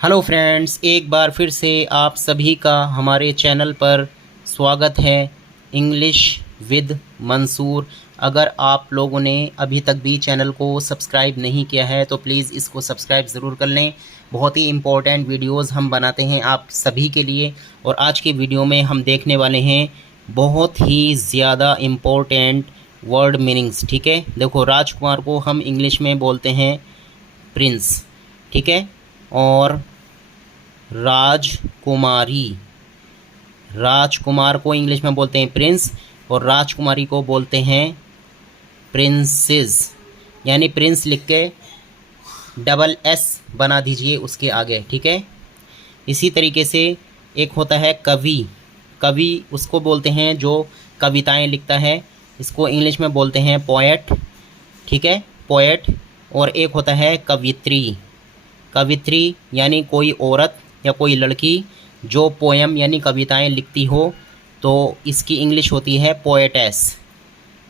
Hello friends, एक बार फिर से आप सभी का हमारे चैनल पर स्वागत है। English with Mansoor. अगर आप लोगों ने अभी तक भी चैनल को सब्सक्राइब नहीं किया है तो प्लीज़ इसको सब्सक्राइब ज़रूर कर लें। बहुत ही इम्पोर्टेंट वीडियोस हम बनाते हैं आप सभी के लिए। और आज की वीडियो में हम देखने वाले हैं बहुत ही ज़्यादा इम्पोर्टेंट वर्ड मीनिंग्स। ठीक है, देखो, राजकुमार को हम इंग्लिश में बोलते हैं प्रिंस। ठीक है, और राजकुमारी, राजकुमार को इंग्लिश में बोलते हैं प्रिंस और राजकुमारी को बोलते हैं प्रिंसेस। यानी प्रिंस लिख के डबल एस बना दीजिए उसके आगे। ठीक है, इसी तरीके से एक होता है कवि। कवि उसको बोलते हैं जो कविताएं लिखता है, इसको इंग्लिश में बोलते हैं पोएट। ठीक है, पोएट। और एक होता है कवित्री। कवित्री यानी कोई औरत या कोई लड़की जो पोएम यानी कविताएं लिखती हो, तो इसकी इंग्लिश होती है पोएटेस।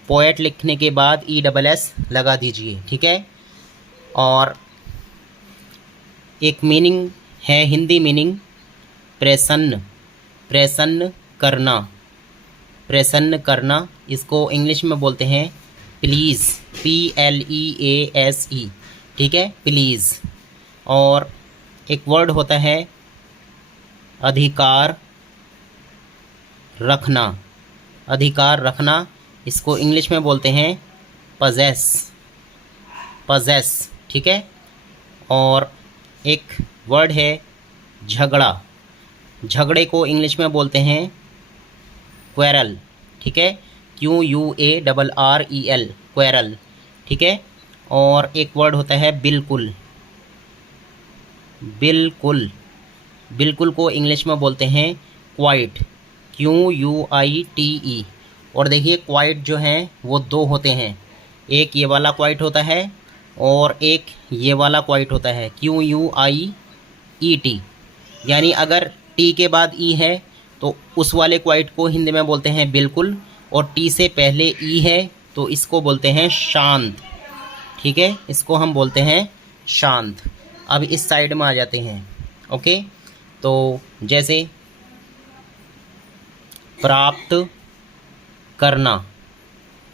पोएट लिखने के बाद ESS लगा दीजिए। ठीक है, और एक मीनिंग है, हिंदी मीनिंग प्रसन्न। प्रसन्न करना, प्रसन्न करना, इसको इंग्लिश में बोलते हैं प्लीज़। PLEASE। ठीक है, प्लीज़। और एक वर्ड होता है अधिकार रखना। अधिकार रखना, इसको इंग्लिश में बोलते हैं पजेस। पजेस। ठीक है, और एक वर्ड है झगड़ा। झगड़े को इंग्लिश में बोलते हैं क्वेरल। ठीक है, QUARREL, क्वेरल। ठीक है, और एक वर्ड होता है बिल्कुल। बिल्कुल, बिल्कुल को इंग्लिश में बोलते हैं क्वाइट। QUITE। और देखिए, क्वाइट जो है वो दो होते हैं, एक ये वाला क्वाइट होता है और एक ये वाला क्वाइट होता है, QUIET। यानी अगर टी के बाद ई है तो उस वाले क्वाइट को हिंदी में बोलते हैं बिल्कुल, और टी से पहले ई है तो इसको बोलते हैं शांत। ठीक है, इसको हम बोलते हैं शांत। अब इस साइड में आ जाते हैं। ओके, तो जैसे प्राप्त करना,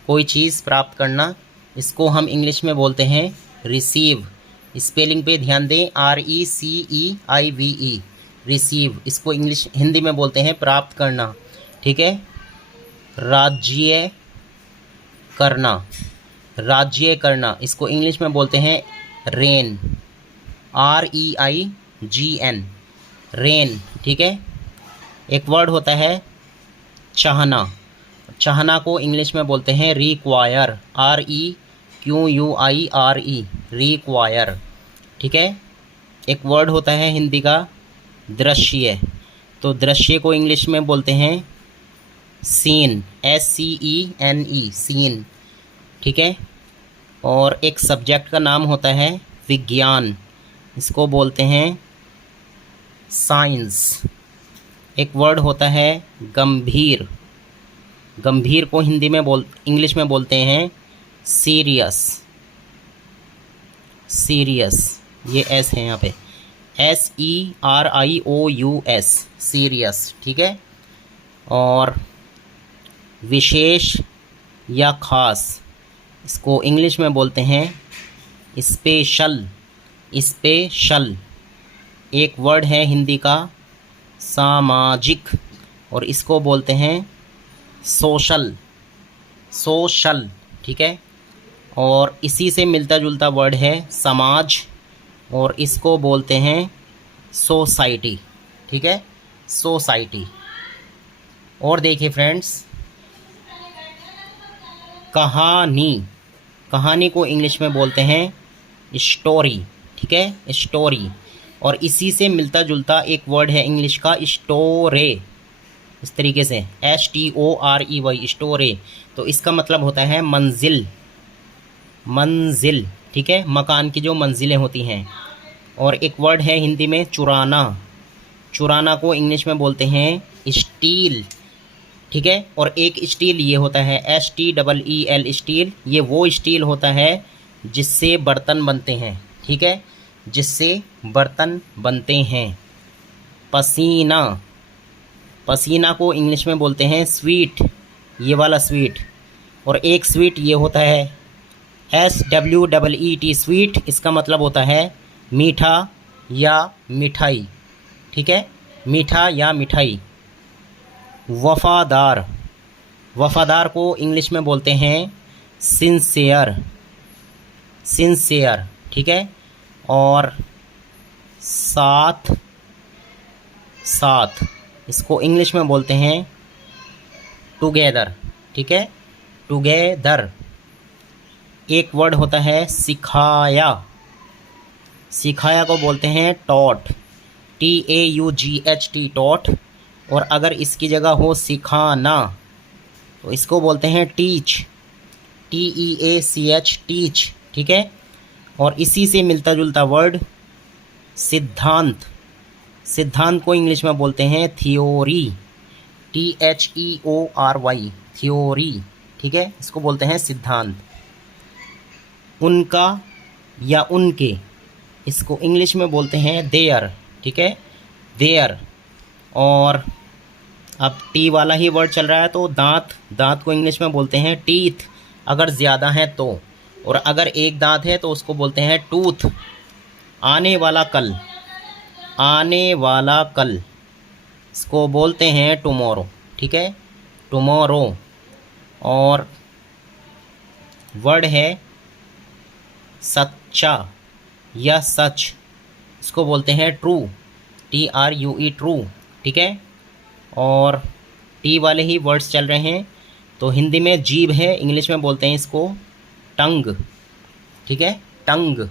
कोई चीज़ प्राप्त करना, इसको हम इंग्लिश में बोलते हैं रिसीव। स्पेलिंग पे ध्यान दें, RECEIVE, रिसीव। इसको इंग्लिश हिंदी में बोलते हैं प्राप्त करना। ठीक है, राज्य करना। राज्य करना, इसको इंग्लिश में बोलते हैं रेन। REIGN, rain. ठीक है, एक वर्ड होता है चाहना। चाहना को इंग्लिश में बोलते हैं रिक्वायर। REQUIRE, require. ठीक है, एक वर्ड होता है हिंदी का दृश्य। तो दृश्य को इंग्लिश में बोलते हैं सीन। SCENE, scene. ठीक है, और एक सब्जेक्ट का नाम होता है विज्ञान, इसको बोलते हैं साइंस। एक वर्ड होता है गंभीर। गंभीर को हिंदी में इंग्लिश में बोलते हैं सीरियस। सीरियस, ये एस है यहाँ पे, SERIOUS, सीरियस। ठीक है, और विशेष या खास, इसको इंग्लिश में बोलते हैं स्पेशल। स्पेशल। एक वर्ड है हिंदी का सामाजिक, और इसको बोलते हैं सोशल। सोशल। ठीक है, और इसी से मिलता जुलता वर्ड है समाज, और इसको बोलते हैं सोसाइटी। ठीक है, सोसाइटी। और देखिए फ्रेंड्स, कहानी। कहानी को इंग्लिश में बोलते हैं स्टोरी। ठीक है, स्टोरी। और इसी से मिलता जुलता एक वर्ड है इंग्लिश का स्टोरे। इस तरीके से STOREY, स्टोरे। तो इसका मतलब होता है मंजिल। मंजिल। ठीक है, मकान की जो मंजिलें होती हैं। और एक वर्ड है हिंदी में चुराना। चुराना को इंग्लिश में बोलते हैं स्टील। ठीक है, और एक स्टील ये होता है STEEL, स्टील। ये वो स्टील होता है जिससे बर्तन बनते हैं। ठीक है, जिससे बर्तन बनते हैं। पसीना, पसीना को इंग्लिश में बोलते हैं स्वीट, ये वाला स्वीट। और एक स्वीट ये होता है SWEET स्वीट, इसका मतलब होता है मीठा या मिठाई, ठीक है, मीठा या मिठाई। वफ़ादार, वफ़ादार को इंग्लिश में बोलते हैं सिंसियर, सिंसियर, ठीक है। और साथ, साथ, इसको इंग्लिश में बोलते हैं टुगेदर, ठीक है, टुगेदर। एक वर्ड होता है सिखाया, सिखाया को बोलते हैं टॉट, TAUGHT टॉट। और अगर इसकी जगह हो सिखाना तो इसको बोलते हैं टीच, TEACH टीच, ठीक है। और इसी से मिलता जुलता वर्ड सिद्धांत, सिद्धांत को इंग्लिश में बोलते हैं थियोरी, THEORY थियोरी, ठीक है, इसको बोलते हैं सिद्धांत। उनका या उनके, इसको इंग्लिश में बोलते हैं देयर, ठीक है, देयर। और अब टी वाला ही वर्ड चल रहा है तो दांत, दांत को इंग्लिश में बोलते हैं टीथ, अगर ज़्यादा है तो। और अगर एक दांत है तो उसको बोलते हैं टूथ। आने वाला कल, आने वाला कल, इसको बोलते हैं टुमारो, ठीक है, टुमारो। और वर्ड है सच्चा या सच, इसको बोलते हैं ट्रू, TRUE ट्रू, ठीक है। और टी वाले ही वर्ड्स चल रहे हैं तो हिंदी में जीभ है, इंग्लिश में बोलते हैं इसको टंग, ठीक है, टंग।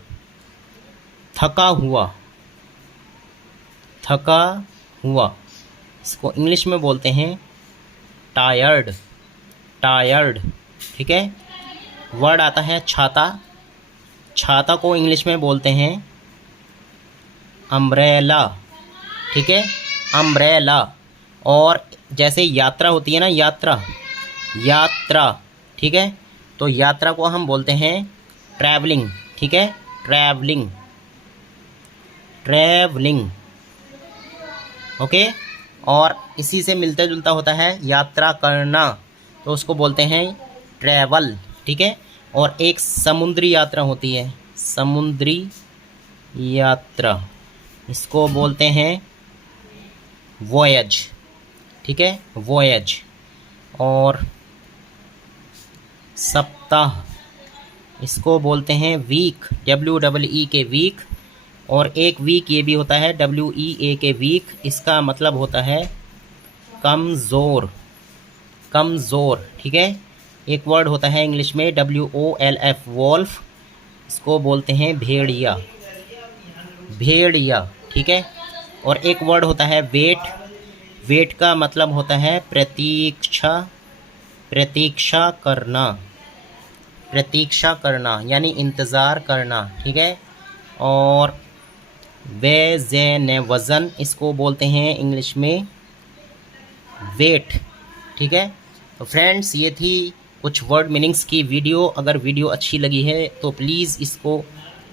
थका हुआ, थका हुआ, इसको इंग्लिश में बोलते हैं टायर्ड, टायर्ड, ठीक है। वर्ड आता है छाता, छाता को इंग्लिश में बोलते हैं अम्ब्रेला, ठीक है, अम्ब्रेला। और जैसे यात्रा होती है ना, यात्रा, यात्रा, ठीक है, तो यात्रा को हम बोलते हैं ट्रैवलिंग, ठीक है, ट्रैवलिंग, ट्रैवलिंग, ओके। और इसी से मिलता जुलता होता है यात्रा करना, तो उसको बोलते हैं ट्रैवल, ठीक है। और एक समुद्री यात्रा होती है, समुद्री यात्रा, इसको बोलते हैं वॉयज, ठीक है, वॉयज। और सप्ताह, इसको बोलते हैं वीक, WEE के वीक। और एक वीक ये भी होता है WEA के वीक, इसका मतलब होता है कमज़ोर, कमज़ोर, ठीक है। एक वर्ड होता है इंग्लिश में WOLF वॉल्फ, इसको बोलते हैं भेड़िया, भेड़िया, ठीक है। और एक वर्ड होता है वेट, वेट का मतलब होता है प्रतीक्षा, प्रतीक्षा करना, प्रतीक्षा करना यानी इंतज़ार करना, ठीक है। और वज़न, इसको बोलते हैं इंग्लिश में वेट, ठीक है। तो फ्रेंड्स, ये थी कुछ वर्ड मीनिंग्स की वीडियो। अगर वीडियो अच्छी लगी है तो प्लीज़ इसको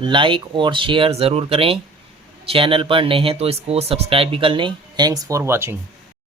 लाइक और शेयर ज़रूर करें। चैनल पर नए हैं तो इसको सब्सक्राइब भी कर लें। Thanks for watching.